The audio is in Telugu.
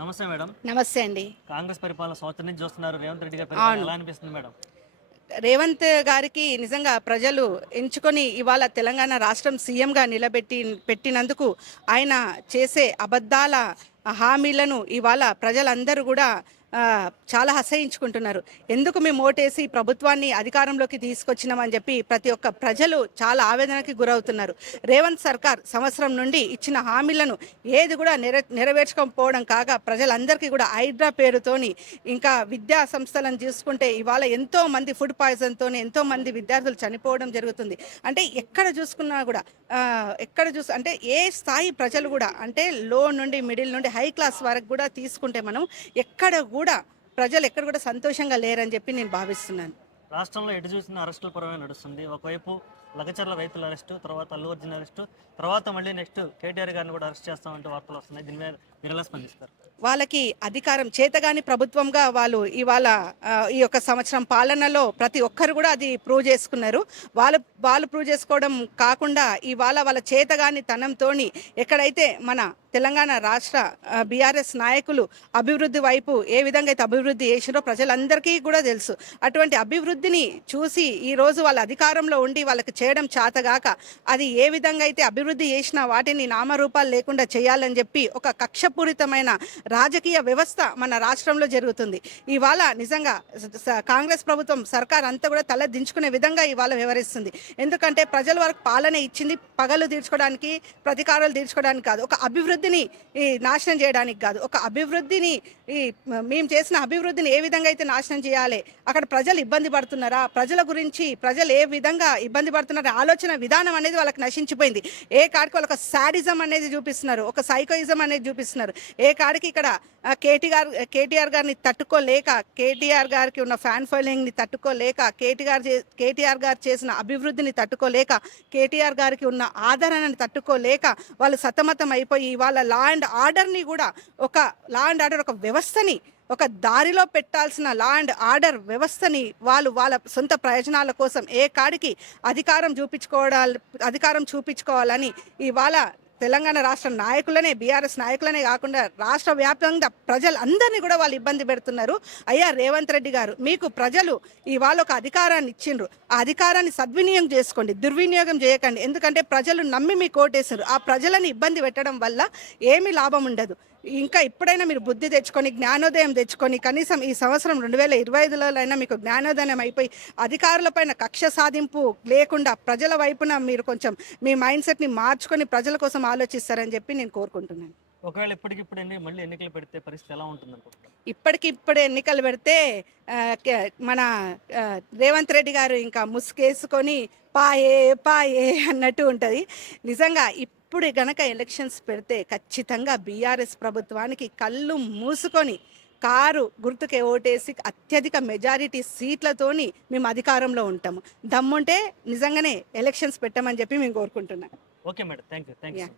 నమస్తే మేడం. నమస్తే అండి. కాంగ్రెస్ పరిపాలన సంవత్సరం నుంచి చూస్తున్నారు. రేవంత్ రెడ్డి గారి పరిపాలన అవును. ఎలా అనిపిస్తుంది మేడం? రేవంత్ గారికి నిజంగా ప్రజలు ఎంచుకొని ఇవాళ తెలంగాణ రాష్ట్రం సీఎంగా పెట్టినందుకు ఆయన చేసే అబద్ధాల హామీలను ఇవాళ ప్రజలందరూ కూడా చాలా అసహించుకుంటున్నారు. ఎందుకు మేము ఓటేసి ప్రభుత్వాన్ని అధికారంలోకి తీసుకొచ్చినామని చెప్పి ప్రతి ఒక్క ప్రజలు చాలా ఆవేదనకి గురవుతున్నారు. రేవంత్ సర్కార్ సంవత్సరం నుండి ఇచ్చిన హామీలను ఏది కూడా నెరవేర్చకపోవడం కాగా ప్రజలందరికీ కూడా హైడ్రా పేరుతోని ఇంకా విద్యా సంస్థలను చూసుకుంటే ఇవాళ ఎంతో మంది ఫుడ్ పాయిజన్తో ఎంతో మంది విద్యార్థులు చనిపోవడం జరుగుతుంది. అంటే ఎక్కడ చూసుకున్నా కూడా అంటే ఏ స్థాయి ప్రజలు కూడా అంటే లో నుండి మిడిల్ నుండి హై క్లాస్ వరకు కూడా తీసుకుంటే మనం ఎక్కడ కూడా ప్రజలు ఎక్కడ కూడా సంతోషంగా లేరని చెప్పి నేను భావిస్తున్నాను. రాష్ట్రంలో ఎటు చూసిన అరెస్టుల పరమే నడుస్తుంది. ఒకవైపు లగచర్ల రైతుల అరెస్టు, తర్వాత అల్లు అర్జున్ అరెస్టు, తర్వాత మళ్ళీ నెక్స్ట్ కేటీఆర్ గారిని కూడా అరెస్ట్ చేస్తామంటే వార్తలు వస్తున్నాయి. దీని మీద మీరు ఎలా స్పందిస్తారు? వాళ్ళకి అధికారం చేతగాని ప్రభుత్వంగా వాళ్ళు ఇవాళ ఈ యొక్క సంవత్సరం పాలనలో ప్రతి ఒక్కరు కూడా అది ప్రూవ్ చేసుకున్నారు. వాళ్ళు ప్రూవ్ చేసుకోవడం కాకుండా ఇవాళ వాళ్ళ చేతగాని తనంతో ఎక్కడైతే మన తెలంగాణ రాష్ట్ర బీఆర్ఎస్ నాయకులు అభివృద్ధి వైపు ఏ విధంగా అయితే అభివృద్ధి చేసినో ప్రజలందరికీ కూడా తెలుసు. అటువంటి అభివృద్ధిని చూసి ఈరోజు వాళ్ళ అధికారంలో ఉండి వాళ్ళకి చేయడం చేతగాక అది ఏ విధంగా అయితే అభివృద్ధి చేసినా వాటిని నామరూపాలు లేకుండా చేయాలని చెప్పి ఒక కక్షపూరితమైన రాజకీయ వ్యవస్థ మన రాష్ట్రంలో జరుగుతుంది. ఇవాళ నిజంగా కాంగ్రెస్ ప్రభుత్వం సర్కార్ అంతా కూడా తల దించుకునే విధంగా ఇవాళ వ్యవహరిస్తుంది. ఎందుకంటే ప్రజల వరకు పాలన ఇచ్చింది పగలు తీర్చుకోవడానికి, ప్రతీకారాలు తీర్చుకోవడానికి కాదు, ఒక అభివృద్ధిని నాశనం చేయడానికి కాదు, ఒక అభివృద్ధిని మేము చేసిన అభివృద్ధిని ఏ విధంగా అయితే నాశనం చేయాలి, అక్కడ ప్రజలు ఇబ్బంది పడుతున్నారా, ప్రజల గురించి ప్రజలు ఏ విధంగా ఇబ్బంది పడుతున్నారా ఆలోచన విధానం అనేది వాళ్ళకి నశించిపోయింది. ఏ కాడికి వాళ్ళకి సాడిజం అనేది చూపిస్తున్నారు, ఒక సైకోయిజం అనేది చూపిస్తున్నారు. ఏ కాడికి ఇక్కడ కేటీఆర్ గారిని తట్టుకోలేక, కేటీఆర్ గారికి ఉన్న ఫ్యాన్ ఫాలోయింగ్ని తట్టుకోలేక, కేటీఆర్ గారు చేసిన అభివృద్ధిని తట్టుకోలేక, కేటీఆర్ గారికి ఉన్న ఆదరణని తట్టుకోలేక వాళ్ళు సతమతం అయిపోయి వాళ్ళ లా అండ్ ఆర్డర్ని కూడా ఒక వ్యవస్థని ఒక దారిలో పెట్టాల్సిన లా అండ్ ఆర్డర్ వ్యవస్థని వాళ్ళ సొంత ప్రయోజనాల కోసం ఏ కాడికి అధికారం చూపించుకోవాలని ఇవాళ తెలంగాణ రాష్ట్ర నాయకులనే, బీఆర్ఎస్ నాయకులనే కాకుండా రాష్ట్ర వ్యాప్తంగా ప్రజలందరినీ కూడా వాళ్ళు ఇబ్బంది పెడుతున్నారు. అయ్యా రేవంత్ రెడ్డి గారు, మీకు ప్రజలు ఇవాళ ఒక అధికారాన్ని ఇచ్చిండ్రు, ఆ అధికారాన్ని సద్వినియోగం చేసుకోండి, దుర్వినియోగం చేయకండి. ఎందుకంటే ప్రజలు నమ్మి మీకు ఓటేసారు. ఆ ప్రజలను ఇబ్బంది పెట్టడం వల్ల ఏమీ లాభం ఉండదు. ఇంకా ఇప్పుడైనా మీరు బుద్ధి తెచ్చుకొని, జ్ఞానోదయం తెచ్చుకొని, కనీసం ఈ సంవత్సరం 2025లో అయినా మీకు జ్ఞానోదయం అయిపోయి అధికారులపైన కక్ష సాధింపు లేకుండా ప్రజల వైపున మీరు కొంచెం మీ మైండ్ సెట్ని మార్చుకొని ప్రజల కోసం ఆలోచిస్తారని చెప్పి నేను కోరుకుంటున్నాను. ఒకవేళ ఇప్పటికిప్పుడు మళ్ళీ ఎన్నికలు పెడితే పరిస్థితి ఎలా ఉంటుంది అనుకుంటున్నారు? ఇప్పటికిప్పుడు ఎన్నికలు పెడితే మన రేవంత్ రెడ్డి గారు ఇంకా ముసుగేసుకొని పాయే పాయే అన్నట్టు ఉంటుంది. నిజంగా ఇప్పుడు గనక ఎలక్షన్స్ పెడితే ఖచ్చితంగా బీఆర్ఎస్ ప్రభుత్వానికి కళ్ళు మూసుకొని కారు గుర్తుకే ఓటేసి అత్యధిక మెజారిటీ సీట్లతోని మేము అధికారంలో ఉంటాము. దమ్ముంటే నిజంగానే ఎలక్షన్స్ పెట్టమని చెప్పి మేము కోరుకుంటున్నాం. Okay madam, thank you.